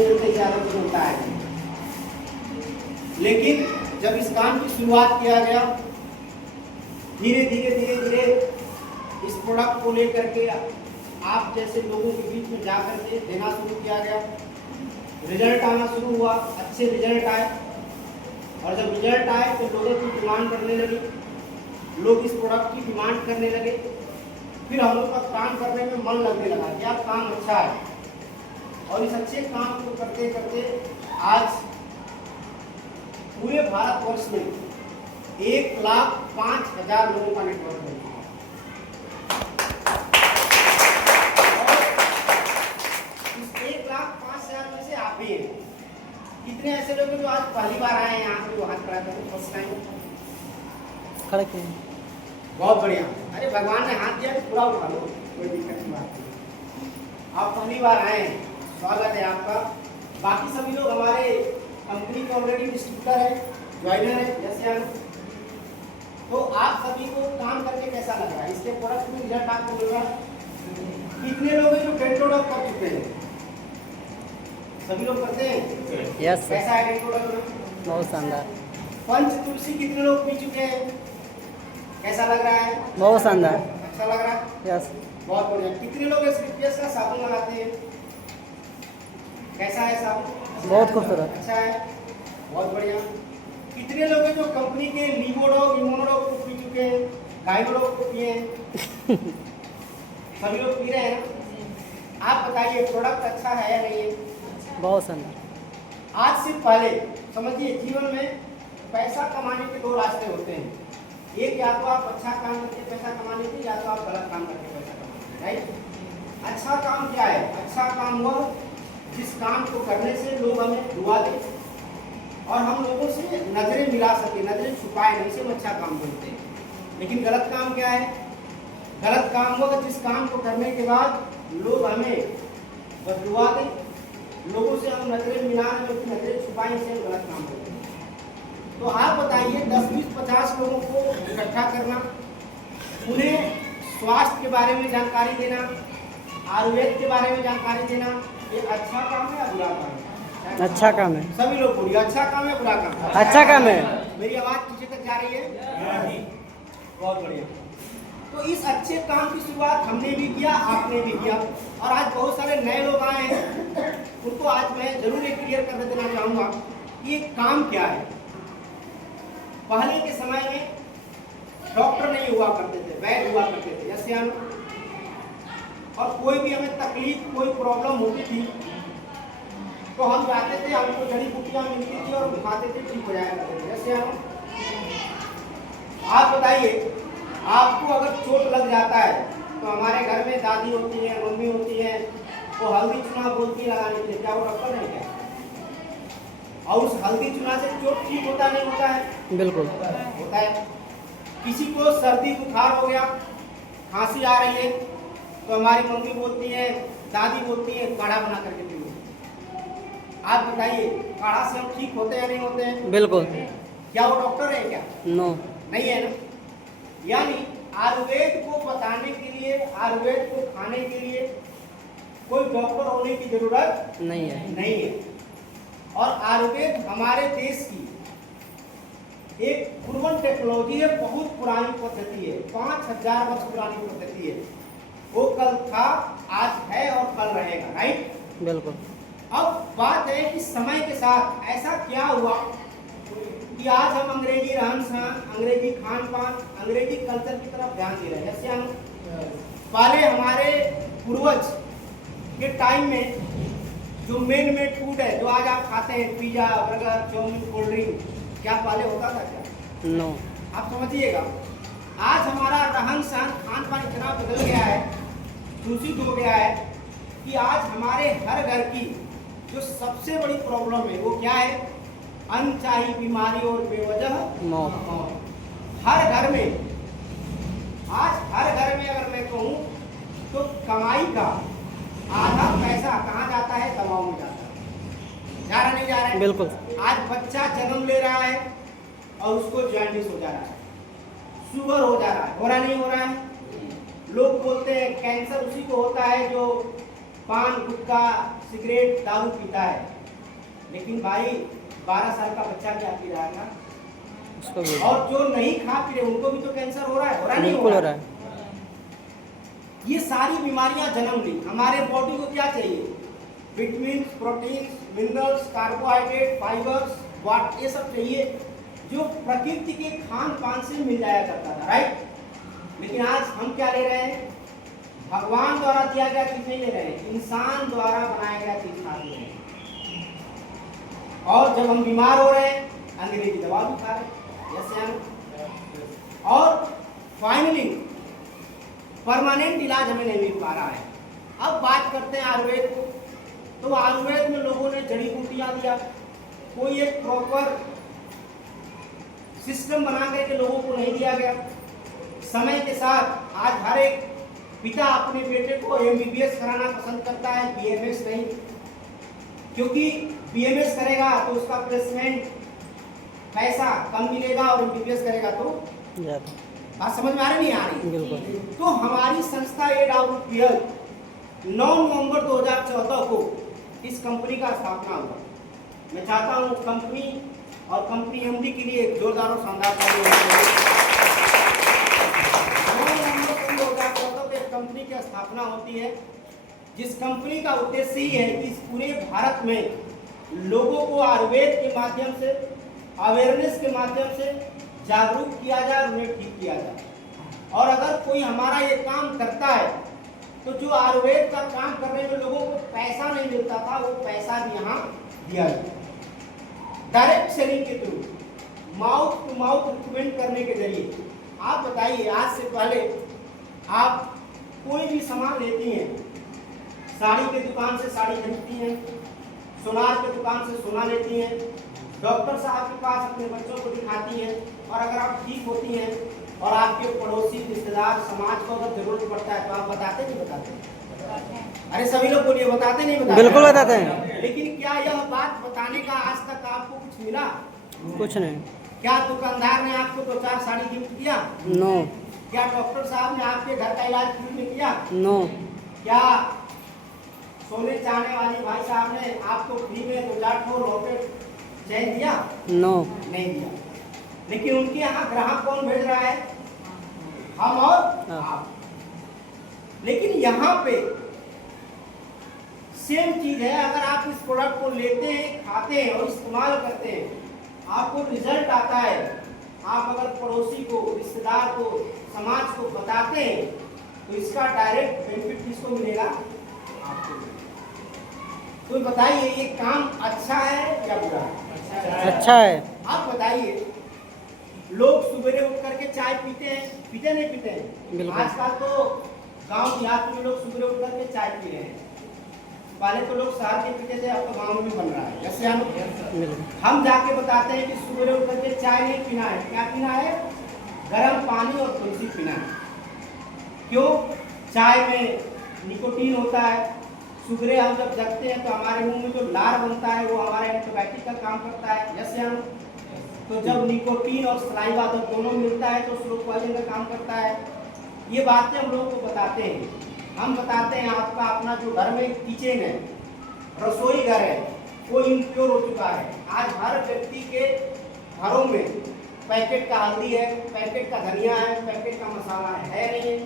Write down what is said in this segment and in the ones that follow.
चलते चलते ज़्यादा कुछ होता है। लेकिन जब इस काम की शुरुआत किया गया, धीरे धीरे इस प्रोडक्ट को लेकर के आप जैसे लोगों के बीच में जा करके देना शुरू किया गया। रिजल्ट आना शुरू हुआ, अच्छे रिजल्ट आए, और जब रिजल्ट आए तो लोगों की डिमांड बढ़ने लगी, लोग इस प्रोडक्ट की डिमांड करने लगे। फिर हम लोग का काम करने में मन लगने लगा कि यार काम अच्छा है, और इस अच्छे काम को करते करते आज पूरे भारतवर्ष में 1,05,000 लोगों का नेटवर्क है। इस 1,05,000 में से आप भी हैं। कितने ऐसे लोग हैं जो आज पहली बार आए हैं यहाँ पे, जो हाथ खड़ा करें फर्स्ट टाइम खड़े क्यों? बहुत बढ़िया। अरे भगवान ने हाथ दिया तो पूरा उठा लो, कोई दिक्कत की बात नहीं। आप पहली बार आए हैं, स्वागत है आपका। बाकी सभी लोग हमारे कंपनी के ऑलरेडी डिस्ट्रीब्यूटर है, ज्वाइनर है, जैसे हम। तो आप सभी को काम करके कैसा लग रहा है? इसके प्रोडक्ट में रिजल्ट आपको मिल रहा है? कितने लोग हैं जो डेंटोडॉक कर चुके हैं? सभी लोग करते हैं? Yes sir. कैसा है डेंटोडॉक? बहुत शानदार। पंच तुलसी कितने लोग पी चुके हैं? कैसा लग रहा है? बहुत शानदार। अच्छा लग रहा है? यस। बहुत बढ़िया। कितने लोग एसपीएस का साबुन लगाते हैं? कैसा है साबुन? बहुत खूबसूरत। अच्छा है, बहुत बढ़िया। कितने लोग हैं जो कंपनी के लीवोडॉग, इम्यूनोडॉग को पी चुके हैं, गाइनोडॉग को पिए हैं? सभी लोग पी रहे हैं ना? आप बताइए प्रोडक्ट अच्छा है या नहीं है? बहुत शानदार। आज से पहले समझिए, जीवन में पैसा कमाने के दो रास्ते होते हैं। एक, या तो आप अच्छा काम करके पैसा कमा लेते, या तो आप गलत काम करके पैसा कमा लेते, राइट? अच्छा काम क्या है? अच्छा काम वो जिस काम को करने से लोग हमें दुआ दें और हम लोगों से नजरें मिला सके, नजरें छुपाए नहीं, से हम अच्छा काम बोलते हैं। लेकिन गलत काम क्या है? गलत काम वो जिस काम को करने के बाद लोग हमें बददुआ दें, लोगों से हम नजरें मिलाएं, जो नजरें छुपाएं, से हम गलत काम बोलते हैं। तो आप बताइए, 10, 20, 50 लोगों को इकट्ठा करना, उन्हें स्वास्थ्य के बारे में जानकारी देना, आयुर्वेद के बारे में जानकारी देना, ये अच्छा काम है या बुरा काम है? अच्छा काम है। सभी लोग बोलिए, अच्छा काम है बुरा काम है? अच्छा काम है। मेरी आवाज पीछे तक जा रही है? बहुत बढ़िया। तो इस अच्छे काम की शुरुआत हमने भी किया, आपने भी किया, और आज बहुत सारे नए लोग आए हैं, उनको आज मैं जरूर ये क्लियर कर देना चाहूँगा कि ये काम क्या है। पहले के समय में डॉक्टर नहीं हुआ करते थे, वैद्य हुआ करते थे, जैसे हम, और कोई भी हमें तकलीफ, कोई प्रॉब्लम होती थी तो हम जाते थे, हमको जड़ी बूटियां मिलती थी और खाते थे, ठीक हो जाया करते थे। जैसे हम, आप बताइए, आपको अगर चोट लग जाता है तो हमारे घर में दादी होती है, मम्मी होती है, वो हल्दी चूना बोलती है लगाने के लिए, क्या वो डॉक्टर नहीं क्या? और उस हल्दी चूना से चोट ठीक होता नहीं होता है? बिल्कुल होता है। किसी को सर्दी बुखार हो गया, खांसी आ रही है, तो हमारी मम्मी बोलती है, दादी बोलती है, काढ़ा बना करके पियो। आप बताइए, काढ़ा से हम ठीक होते हैं या नहीं होते हैं? बिल्कुल। क्या वो डॉक्टर है क्या? नो। नहीं है ना? यानी आयुर्वेद को बताने के लिए, आयुर्वेद को खाने के लिए कोई डॉक्टर होने की जरूरत नहीं है। नहीं है। और आयुर्वेद हमारे देश की एक प्रूवन टेक्नोलॉजी है, बहुत पुरानी पद्धति है, 5,000 वर्ष पुरानी पद्धति है। वो कल था, आज है और कल रहेगा, राइट? बिल्कुल। अब बात है कि समय के साथ ऐसा क्या हुआ कि आज हम अंग्रेजी रहन सहन, अंग्रेजी खान पान, अंग्रेजी कल्चर की तरफ ध्यान दे रहे हैं। जैसे हम पहले हमारे पूर्वज के टाइम में जो मेन फूड है, जो आज आप खाते हैं, pizza, burger, chowmein, cold drink, क्या पहले होता था क्या? नो। आप समझिएगा, आज हमारा रहन सहन, खान पान इतना बदल गया है, दूषित हो गया है कि आज हमारे हर घर की जो सबसे बड़ी प्रॉब्लम है वो क्या है? अनचाही बीमारी और बेवजह मौत। हर घर में, आज हर घर में अगर मैं कहूँ तो कमाई का आधा पैसा कहाँ जाता है? दवाओं में जाता है। जा रहा नहीं जा रहा है? बिल्कुल। आज बच्चा जन्म ले रहा है और उसको जॉन्डिस हो जा रहा है, शुगर हो जा रहा है, हो रहा नहीं हो रहा है? लोग बोलते हैं कैंसर उसी को होता है जो पान गुटखा सिगरेट दारू पीता है, लेकिन भाई 12 साल का बच्चा क्या पी रहा है ना? उसको भी और जो नहीं खा पी रहे उनको भी तो कैंसर हो रहा है, हो रहा नहीं बिल्कुल हो हो रहा रहा है? है। ये सारी बीमारियां जन्म ली। हमारे बॉडी को क्या चाहिए? Vitamin, protein, minerals, carbohydrate, fibres, water, ये सब चाहिए जो प्रकृति के खान पान से मिल जाया करता था, राइट? लेकिन आज हम क्या ले रहे हैं? भगवान द्वारा दिया गया चीज नहीं ले रहे हैं, इंसान द्वारा बनाया गया चीज खा रहे हैं। और जब हम बीमार हो रहे हैं अंग्रेजी दवा भी खा रहे हैं, यस। और फाइनली परमानेंट इलाज हमें नहीं मिल पा रहा है। अब बात करते हैं आयुर्वेद को। तो आयुर्वेद में लोगों ने जड़ी बूटियां दिया, कोई एक प्रॉपर सिस्टम बना करके लोगों को नहीं दिया गया। समय के साथ आज हर एक पिता अपने बेटे को एमबीबीएस कराना पसंद करता है, बीएमएस नहीं, क्योंकि बीएमएस करेगा तो उसका प्लेसमेंट पैसा कम मिलेगा और एमबीबीएस करेगा तो ज़्यादा। बात समझ में आ रही नहीं आ रही? बिल्कुल। तो हमारी संस्था एडआउटपीएल 9 नवंबर 2014 को इस कंपनी का स्थापना हुआ। मैं चाहता हूँ कंपनी और कंपनी एमडी के लिए एक जोरदार और शानदार ताली हो। 9 नवंबर 2014 को एक कंपनी की स्थापना होती है, जिस कंपनी का उद्देश्य ही है कि इस पूरे भारत में लोगों को आयुर्वेद के माध्यम से, अवेयरनेस के माध्यम से जागरूक किया जाए, उन्हें ठीक किया जाए। और अगर कोई हमारा ये काम करता है तो जो आयुर्वेद का काम करने में लोगों को पैसा नहीं मिलता था, वो पैसा भी यहाँ दिया जाए डायरेक्ट सेलिंग के through, mouth to mouth recommend करने के जरिए। आप बताइए, आज से पहले आप कोई भी सामान लेती हैं, साड़ी के दुकान से साड़ी खरीदती हैं, सोनार के दुकान से सोना लेती हैं, डॉक्टर साहब के पास अपने बच्चों को दिखाती हैं, और अगर आप ठीक होती हैं और आपके पड़ोसी, रिश्तेदार, समाज को अगर जरूरत पड़ता है तो आप बताते नहीं बताते? अरे सभी लोग बोलिए, बताते नहीं बताते? बिल्कुल बताते हैं। लेकिन क्या यह बात बताने का आज तक आपको कुछ मिला? कुछ नहीं। क्या दुकानदार ने आपको 2-4 साड़ी गिफ्ट किया? नो। क्या डॉक्टर साहब ने आपके घर का इलाज फ्री में किया? नो। क्या सोने चाहने वाले भाई साहब ने आपको फ्री में 2-4 ठो लॉकेट चेन दिया? नो। नहीं दिया। लेकिन उनके यहाँ ग्राहक कौन भेज रहा है? हम और आप। लेकिन यहाँ पे सेम चीज है, अगर आप इस प्रोडक्ट को लेते हैं, खाते हैं और इस्तेमाल करते हैं, आपको रिजल्ट आता है। आप अगर पड़ोसी को, रिश्तेदार को, समाज को बताते हैं तो इसका डायरेक्ट बेनिफिट किसको मिलेगा? आपको। तो बताइए, ये काम अच्छा है या बुरा है? अच्छा है। आप बताइए, लोग सुबह उठ करके चाय पीते हैं, पीते नहीं पीते हैं? बिल्कुल। आजकल तो गांव देहात में लोग सुबह उठ करके चाय पी रहे हैं। पहले तो लोग शहर के पीते थे, अब तो गाँव में भी बन रहा है। जैसे हम जाके बताते हैं कि सुबह उठ करके चाय नहीं पीना है, क्या पीना है? गर्म पानी और तुलसी पीना है। क्यों? चाय में निकोटीन होता है। सुबह हम जब जगते हैं तो हमारे मुंह में जो लार बनता है वो हमारे एंटीबायोटिक का काम करता है। जैसे हम तो जब निकोटीन और सलाइवा जब दोनों मिलता है तो स्लो पॉइजन का काम करता है। ये बातें हम लोगों को बताते हैं। हम बताते हैं आपका अपना जो घर में किचन है, रसोई घर है, वो इम्प्योर हो चुका है। आज हर व्यक्ति के घरों में पैकेट का हल्दी है, पैकेट का धनिया है, पैकेट का मसाला है नहीं है।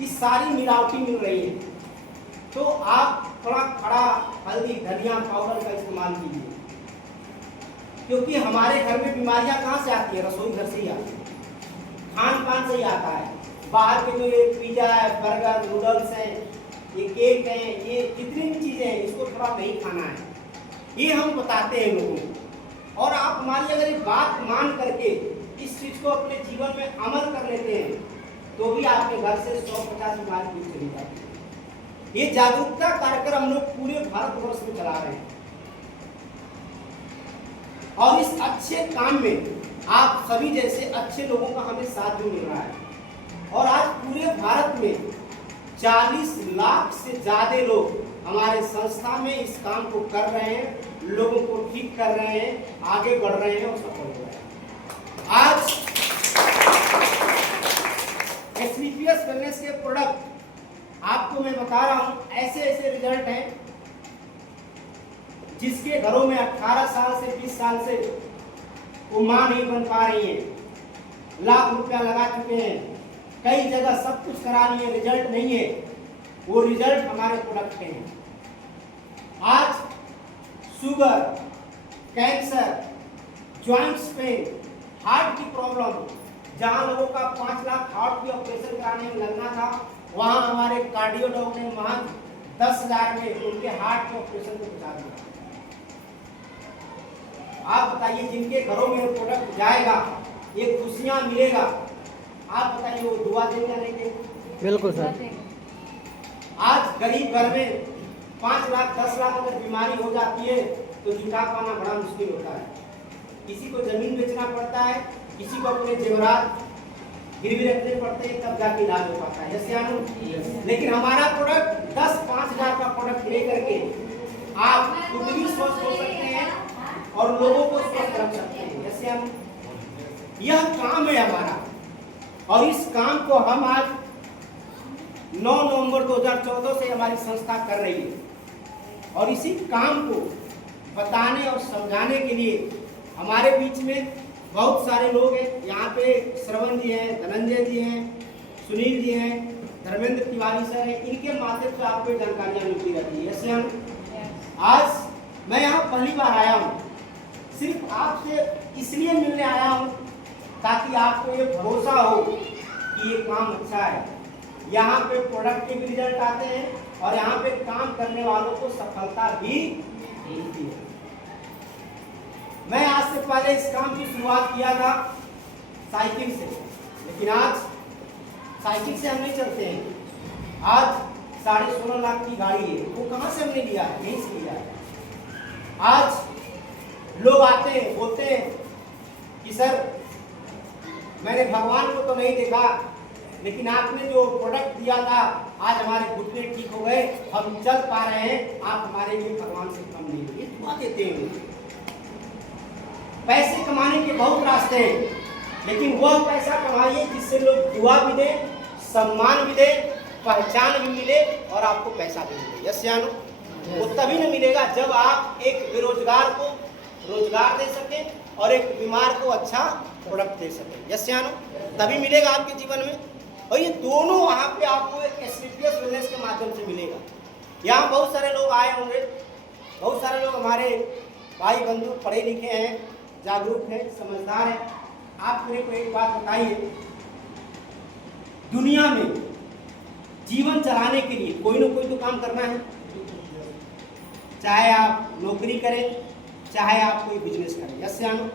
ये सारी मिलावटी मिल रही है। तो आप थोड़ा खड़ा हल्दी, धनिया पाउडर का इस्तेमाल कीजिए, क्योंकि हमारे घर में बीमारियां कहाँ से आती है? रसोई घर से ही आती है, खान पान से ही आता है। बाहर के जो ये पिज्जा है, बर्गर, नूडल्स हैं, ये केक हैं, ये जितनी भी चीज़ें हैं, इसको थोड़ा नहीं खाना है। ये हम बताते हैं लोगों को। और आप हमारी अगर ये बात मान करके इस चीज़ को अपने जीवन में अमल कर लेते हैं तो भी आपके घर से 150 बीमारी दूर चली जाती है। ये जागरूकता कार्यक्रम हम लोग पूरे भारतवर्ष में चला रहे हैं, और इस अच्छे काम में आप सभी जैसे अच्छे लोगों का हमें साथ भी मिल रहा है। और आज पूरे भारत में 40 लाख से ज्यादा लोग हमारे संस्था में इस काम को कर रहे हैं, लोगों को ठीक कर रहे हैं, आगे बढ़ रहे हैं और सफल हो रहे हैं। आज SBPS वेलनेस के प्रोडक्ट आपको मैं बता रहा हूं, ऐसे ऐसे रिजल्ट हैं जिसके घरों में 18 साल से 20 साल से वो मां नहीं बन पा रही है, लाख रुपया लगा चुके हैं, कई जगह सब कुछ करा लिए, रिजल्ट नहीं है, वो रिजल्ट हमारे प्रोडक्ट के हैं। आज sugar, cancer, joints pain, heart की प्रॉब्लम, जहां लोगों का 5 लाख हार्ट की ऑपरेशन कराने में लगना था, वहां हमारे कार्डियो डॉक्टर ने वहां 10,000 में उनके हार्ट के ऑपरेशन को बचा दिया। आप बताइए, जिनके घरों में प्रोडक्ट जाएगा, ये खुशियां मिलेगा, आप बताइए वो दुआ देंगे या नहीं देंगे? बिल्कुल सर। आज गरीब घर में 5 लाख 10 लाख अगर बीमारी हो जाती है तो जुटा पाना बड़ा मुश्किल होता है। किसी को जमीन बेचना पड़ता है, किसी को अपने जेवरात गिरवी रखने पड़ते हैं, तब जाके इलाज हो पाता है। जैसे लेकिन हमारा प्रोडक्ट 10-5 हजार का प्रोडक्ट लेकर के आप खुद भी स्वस्थ हो सकते हैं और लोगों को स्वस्थ रख सकते हैं। जैसे हम, यह काम है हमारा, और इस काम को हम आज 9 नवंबर 2014 से हमारी संस्था कर रही है। और इसी काम को बताने और समझाने के लिए हमारे बीच में बहुत सारे लोग हैं। यहाँ पे श्रवण जी हैं, धनंजय जी हैं, सुनील जी हैं, धर्मेंद्र तिवारी सर हैं। इनके माध्यम से आपको जानकारियाँ मिलती रहती है। ऐसे हम आज मैं यहाँ पहली बार आया हूँ, सिर्फ आपसे इसलिए मिलने आया हूँ ताकि आपको ये भरोसा हो कि ये काम अच्छा है। यहाँ पे प्रोडक्ट के भी रिजल्ट आते हैं और यहाँ पे काम करने वालों को सफलता भी मिलती है। मैं आज से पहले इस काम की शुरुआत किया था साइकिल से, लेकिन आज साइकिल से हम नहीं चलते हैं। आज 16.5 लाख की गाड़ी है, वो कहाँ से हमने लिया है? यहीं से लिया है। आज लोग आते हैं, बोलते हैं कि सर मैंने भगवान को तो नहीं देखा, लेकिन आपने जो प्रोडक्ट दिया था आज हमारे घुटने ठीक हो गए, हम चल पा रहे हैं, आप हमारे लिए भगवान से कम नहीं। ये दुआ देते हैं। पैसे कमाने के बहुत रास्ते हैं, लेकिन वह पैसा कमाइए जिससे लोग दुआ भी दें, सम्मान भी दें, पहचान भी मिले और आपको पैसा भी मिले। यस या नो? वो तभी न मिलेगा जब आप एक बेरोजगार को रोजगार दे सकें और एक बीमार को अच्छा प्रोडक्ट दे सकें। यस या नो? तभी मिलेगा आपके जीवन में। और ये दोनों वहाँ पे आपको एक एसपीएस बिजनेस के माध्यम से मिलेगा। यहाँ बहुत सारे लोग आए होंगे, बहुत सारे लोग हमारे भाई बंधु पढ़े लिखे हैं, जागरूक हैं, समझदार हैं। आप मेरे को एक बात बताइए, दुनिया में जीवन चलाने के लिए कोई ना कोई तो काम करना है, चाहे आप नौकरी करें, चाहे आप कोई बिजनेस करें। यस या नो?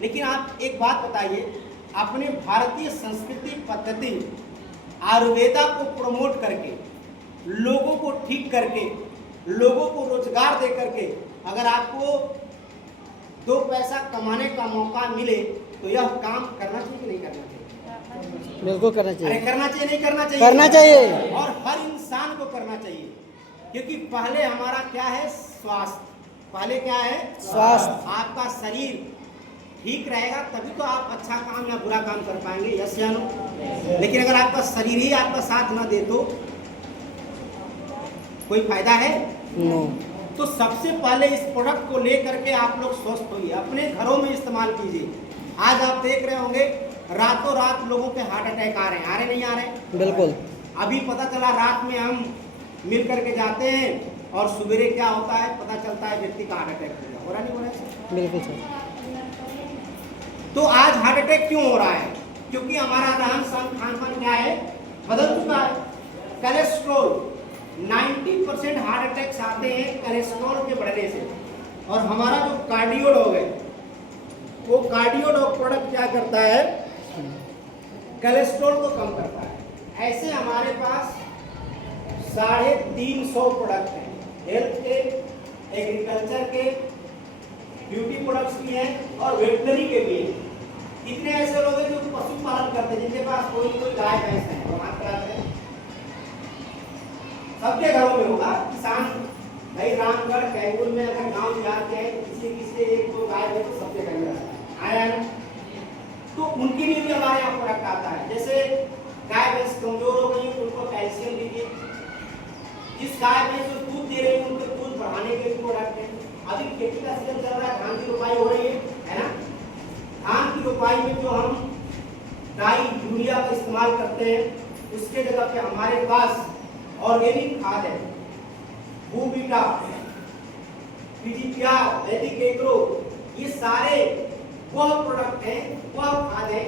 लेकिन आप एक बात बताइए, अपने भारतीय संस्कृति पद्धति आयुर्वेदा को प्रमोट करके, लोगों को ठीक करके, लोगों को रोजगार दे करके अगर आपको 2 पैसा कमाने का मौका मिले तो यह काम करना चाहिए कि नहीं करना चाहिए? बिल्कुल करना चाहिए। अरे करना चाहिए, नहीं करना चाहिए? करना चाहिए। और हर इंसान को करना चाहिए, क्योंकि पहले हमारा क्या है? स्वास्थ्य। पहले क्या है? स्वास्थ्य। आपका शरीर ठीक रहेगा तभी तो आप अच्छा काम या बुरा काम कर पाएंगे। यस या नो? लेकिन अगर आपका शरीर ही आपका साथ ना दे तो कोई फायदा है? नो। तो सबसे पहले इस प्रोडक्ट को लेकर के आप लोग स्वस्थ होइए, अपने घरों में इस्तेमाल कीजिए। आज आप देख रहे होंगे रातों रात लोगों के हार्ट अटैक आ रहे हैं, आ रहे नहीं आ रहे? बिल्कुल। अभी पता चला रात में हम मिल करके जाते हैं और सवेरे क्या होता है पता चलता है व्यक्ति का हार्ट अटैक हो रहा नहीं हो रहा है? बिल्कुल सर। तो आज हार्ट अटैक क्यों हो रहा है? क्योंकि हमारा रहन सहन खान पान क्या है? बदल चुका है। कोलेस्ट्रॉल, 90% हार्ट अटैक्स आते हैं कोलेस्ट्रॉल के बढ़ने से। और हमारा जो कार्डियोडॉग है, वो कार्डियोडॉग प्रोडक्ट क्या करता है? कोलेस्ट्रॉल को कम करता है। ऐसे हमारे पास 350 प्रोडक्ट हैं, हेल्थ के, एग्रीकल्चर के, ब्यूटी प्रोडक्ट्स भी हैं और वेटनरी के भी हैं। कितने ऐसे लोग हैं जो पशुपालन करते हैं, जिनके पास कोई गाय भैंस है, वो हाथ कराते हैं। सबके घरों में होगा। किसान भाई रामगढ़ कैमूर में अगर गांव देहात के हैं, किसी एक दो गाय है तो सबके घर में रहता है, आया ना? तो उनके लिए भी हमारे यहाँ प्रोडक्ट आता है। जैसे गाय भैंस कमजोर हो गई तो उनको कैल्शियम दीजिए। जिस गाय भैंस दूध दे रही है उनको दूध बढ़ाने के प्रोडक्ट है। अभी खेती का सीजन चल रहा है, धान की रोपाई हो रही है ना। धान की रोपाई में जो हम डाई यूरिया का इस्तेमाल करते हैं, उसके जगह पे हमारे पास ऑर्गेनिक खाद है, बूबीटा, पीजीपीआर, वैदिक एग्रो, ये सारे वह प्रोडक्ट हैं, वह खाद है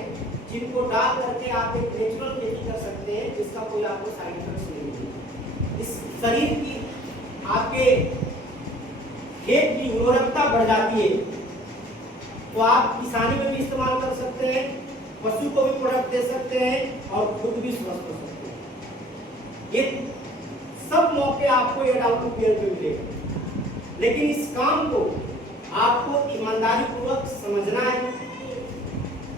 जिनको डाल करके आप एक नेचुरल खेती कर सकते हैं, जिसका कोई आपको साइड इफेक्ट्स नहीं मिलेगा। इस शरीर की आपके खेत की उर्वरकता बढ़ जाती है, तो आप किसानी में भी इस्तेमाल कर सकते हैं, पशु को भी प्रोडक्ट दे सकते हैं और खुद भी स्वस्थ हो सकते हैं। ये सब मौके आपको एडाप्टोकेयर पे मिलेगा, लेकिन इस काम को आपको ईमानदारी पूर्वक समझना है,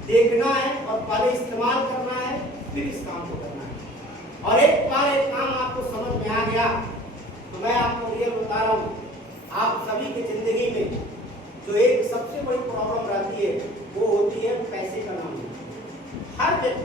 देखना है और पहले इस्तेमाल करना है, फिर इस काम को करना है। और एक बार एक काम आपको समझ में आ गया तो मैं आपको रियल बता रहा हूँ, आप सभी के जिंदगी